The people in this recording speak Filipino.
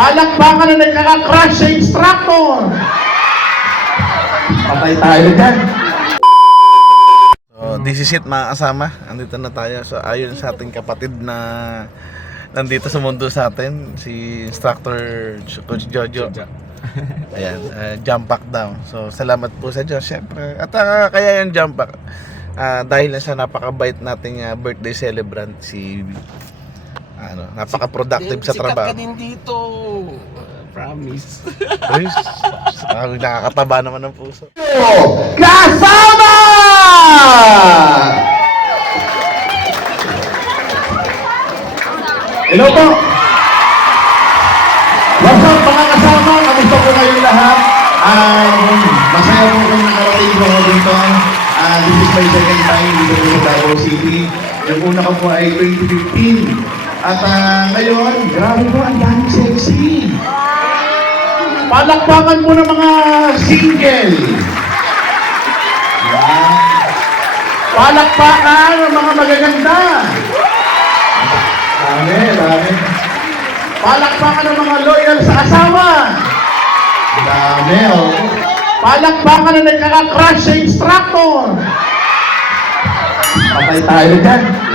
Palakpakan na nagkaka-crash sa instructor. Patay tayo dyan. So, this is it mga kasama. Andito na tayo. So, ayon sa ating kapatid na nandito sa mundo sa atin, si Instructor Coach Jojo. Ayan, jump pack daw. So, salamat po sa Diyos, syempre. At kaya yung jump pack, dahil na sa napakabait nating birthday celebrant, si napaka-productive sa trabaho. Sikat ka din dito. Promise. Chris, nakakataba naman ng puso. Kasama! Hello po. What's up mga kasama? Kamusta po kayong lahat? Masaya po kung nakarating po ako dito. This is my second time dito po sa Davao City. Yung una ko po ay 2015. At ngayon, grabe po, ang daming sexy. Palakpakan mo ng mga single. Yan. Palakpakan ng mga magaganda. Dami. Palakpakan ng mga loyal sa asawa. Dami, oh. Palakpakan na nagkaka-crash sa instructor. Patay tayo dyan.